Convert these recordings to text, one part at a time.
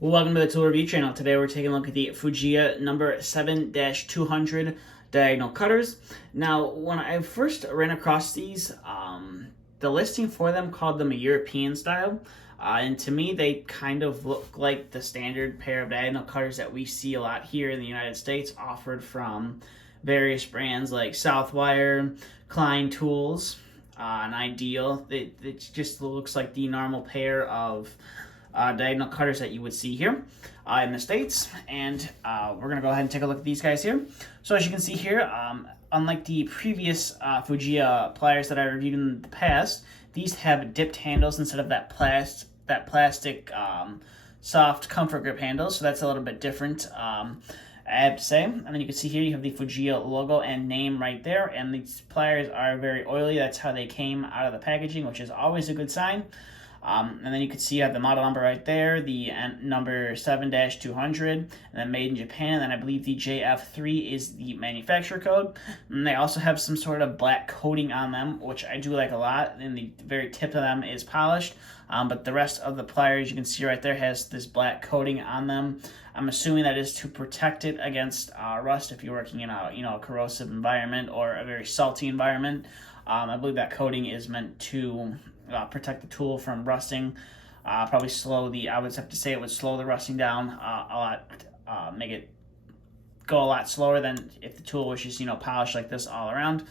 Well, welcome to the tool review channel. Today we're taking a look at the Fujiya number 7-200 diagonal cutters. Now, when I first ran across these, the listing for them called them a European style. And to me, they kind of look like the standard pair of diagonal cutters that we see a lot here in the United States, offered from various brands like Southwire, Klein Tools, and Ideal. It just looks like the normal pair of diagonal cutters that you would see here in the States. And we're going to go ahead and take a look at these guys here. So as you can see here, unlike the previous Fujiya pliers that I reviewed in the past, these have dipped handles instead of that plastic soft comfort grip handles. So that's a little bit different, I have to say. And then you can see here you have the Fujiya logo and name right there. And these pliers are very oily. That's how they came out of the packaging, which is always a good sign. And then you can see you have the model number right there, the number 7-200, and then made in Japan. And then I believe the JF3 is the manufacturer code. And they also have some sort of black coating on them, which I do like a lot. And the very tip of them is polished. But the rest of the pliers you can see right there has this black coating on them. I'm assuming that is to protect it against rust if you're working in a corrosive environment or a very salty environment. I believe that coating is meant to protect the tool from rusting. Probably I would have to say it would slow the rusting down a lot, make it go a lot slower than if the tool was just polished like this all around.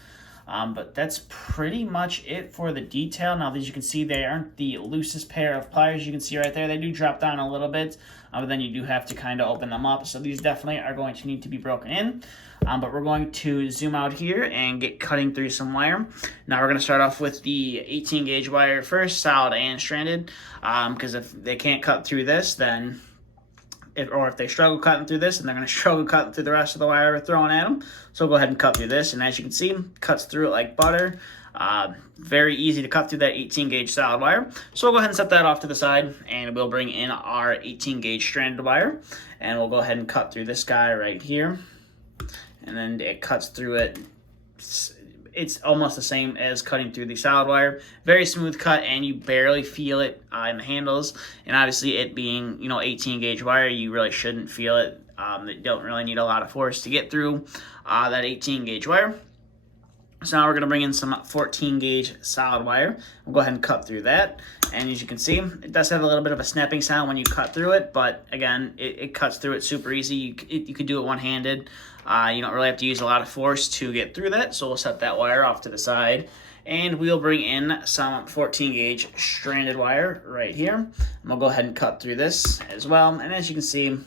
But that's pretty much it for the detail. Now, as you can see, they aren't the loosest pair of pliers. You can see right there, they do drop down a little bit, but then you do have to kind of open them up. So these definitely are going to need to be broken in. But we're going to zoom out here and get cutting through some wire. Now we're going to start off with the 18 gauge wire first, solid and stranded, because if they can't cut through this, then if they struggle cutting through this, and they're going to struggle cutting through the rest of the wire we're throwing at them. So we'll go ahead and cut through this, and as you can see, cuts through it like butter. Very easy to cut through that 18 gauge solid wire. So we'll go ahead and set that off to the side, and we'll bring in our 18 gauge stranded wire, and we'll go ahead and cut through this guy right here. And then it cuts through it. It's almost the same as cutting through the solid wire. Very smooth cut, and you barely feel it in the handles. And obviously, it being 18 gauge wire, you really shouldn't feel it. You don't really need a lot of force to get through that 18 gauge wire. So now we're going to bring in some 14 gauge solid wire. We'll go ahead and cut through that. And as you can see, it does have a little bit of a snapping sound when you cut through it, but again, it cuts through it super easy. You could do it one-handed. You don't really have to use a lot of force to get through that, so we'll set that wire off to the side. And we'll bring in some 14 gauge stranded wire right here. And we'll go ahead and cut through this as well. And as you can see,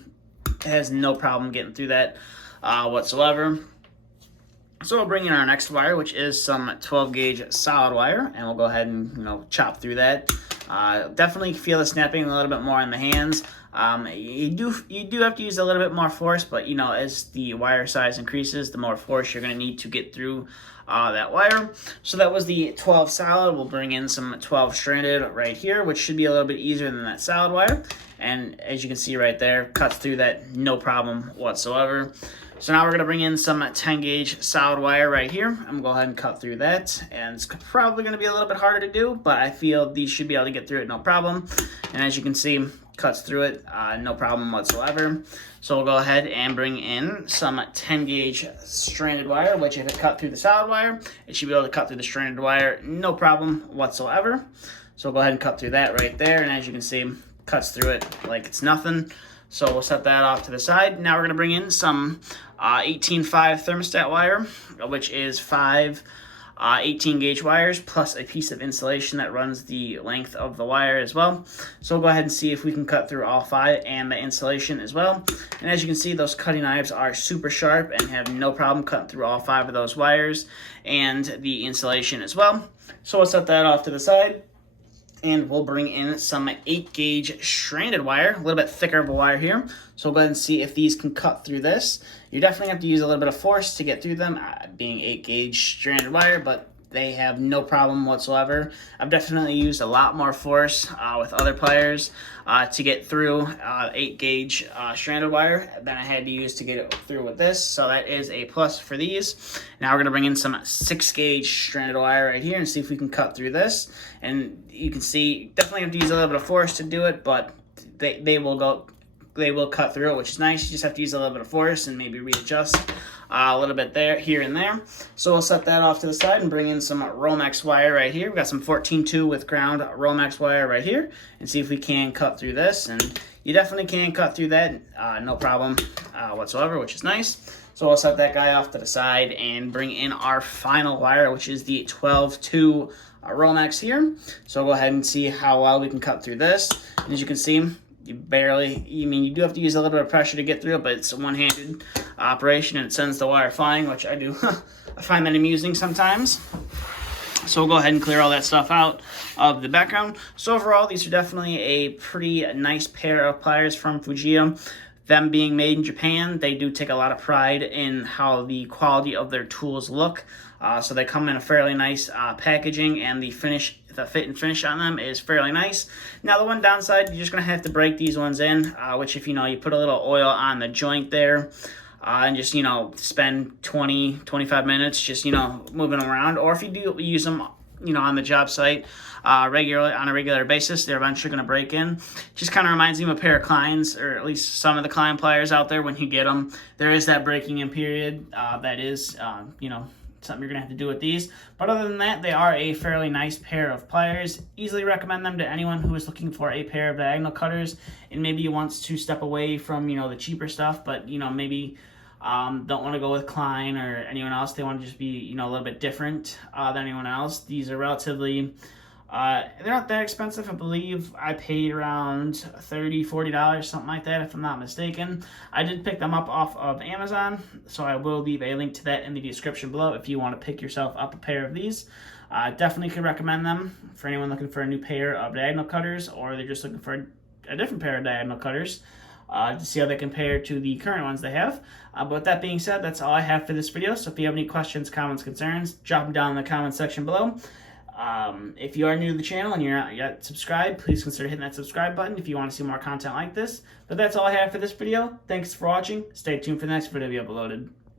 it has no problem getting through that whatsoever. So we'll bring in our next wire, which is some 12 gauge solid wire, and we'll go ahead and chop through that. Definitely feel the snapping a little bit more in the hands. You do have to use a little bit more force, but as the wire size increases, the more force you're going to need to get through that wire. So that was the 12 solid. We'll bring in some 12 stranded right here, which should be a little bit easier than that solid wire. And as you can see right there, cuts through that no problem whatsoever. So now we're going to bring in some 10 gauge solid wire right here. I'm going to go ahead and cut through that. And it's probably going to be a little bit harder to do, but I feel these should be able to get through it no problem. And as you can see, cuts through it no problem whatsoever. So we'll go ahead and bring in some 10 gauge stranded wire, which if it cut through the solid wire, it should be able to cut through the stranded wire no problem whatsoever. So we'll go ahead and cut through that right there. And as you can see, cuts through it like it's nothing. So we'll set that off to the side. Now we're going to bring in some 18.5 thermostat wire, which is 5 18 gauge wires plus a piece of insulation that runs the length of the wire as well. So we'll go ahead and see if we can cut through all 5 and the insulation as well. And as you can see, those cutting knives are super sharp and have no problem cutting through all 5 of those wires and the insulation as well. So we'll set that off to the side. And we'll bring in some 8 gauge stranded wire, a little bit thicker of a wire here. So we'll go ahead and see if these can cut through this. You definitely have to use a little bit of force to get through them, being 8 gauge stranded wire, but they have no problem whatsoever. I've definitely used a lot more force with other pliers to get through 8 gauge stranded wire than I had to use to get it through with this. So that is a plus for these. Now we're going to bring in some 6 gauge stranded wire right here and see if we can cut through this. And you can see, definitely have to use a little bit of force to do it, but they will go they will cut through it, which is nice. You just have to use a little bit of force and maybe readjust a little bit there, here and there. So we'll set that off to the side and bring in some Romex wire right here. We've got some 14-2 with ground Romex wire right here, and see if we can cut through this. And you definitely can cut through that, no problem whatsoever, which is nice. So we'll set that guy off to the side and bring in our final wire, which is the 12-2 Romex here. So we'll go ahead and see how well we can cut through this. And as you can see, you do have to use a little bit of pressure to get through it, but it's a one-handed operation and it sends the wire flying, which I do. I find that amusing sometimes. So we'll go ahead and clear all that stuff out of the background. So overall, these are definitely a pretty nice pair of pliers from Fujiya. Them being made in Japan, they do take a lot of pride in how the quality of their tools look. So they come in a fairly nice packaging, and the fit and finish on them is fairly nice. Now the one downside, you're just going to have to break these ones in, which if you put a little oil on the joint there, and just, spend 20-25 minutes just, moving them around. Or if you do use them, on the job site on a regular basis, they're eventually going to break in. Just kind of reminds me of a pair of Kleins, or at least some of the Klein pliers out there. When you get them, there is that breaking in period. That is, something you're going to have to do with these. But other than that, they are a fairly nice pair of pliers. Easily recommend them to anyone who is looking for a pair of diagonal cutters and maybe wants to step away from, the cheaper stuff, but, maybe don't want to go with Klein or anyone else. They want to just be, a little bit different than anyone else. These are relatively, they're not that expensive. I believe I paid around $30, $40, something like that, if I'm not mistaken. I did pick them up off of Amazon, so I will leave a link to that in the description below if you want to pick yourself up a pair of these. Definitely could recommend them for anyone looking for a new pair of diagonal cutters, or they're just looking for a different pair of diagonal cutters. To see how they compare to the current ones they have. But with that being said, that's all I have for this video. So if you have any questions, comments, concerns, drop them down in the comment section below. If you are new to the channel and you're not yet subscribed, please consider hitting that subscribe button if you want to see more content like this. But that's all I have for this video. Thanks for watching. Stay tuned for the next video to be uploaded.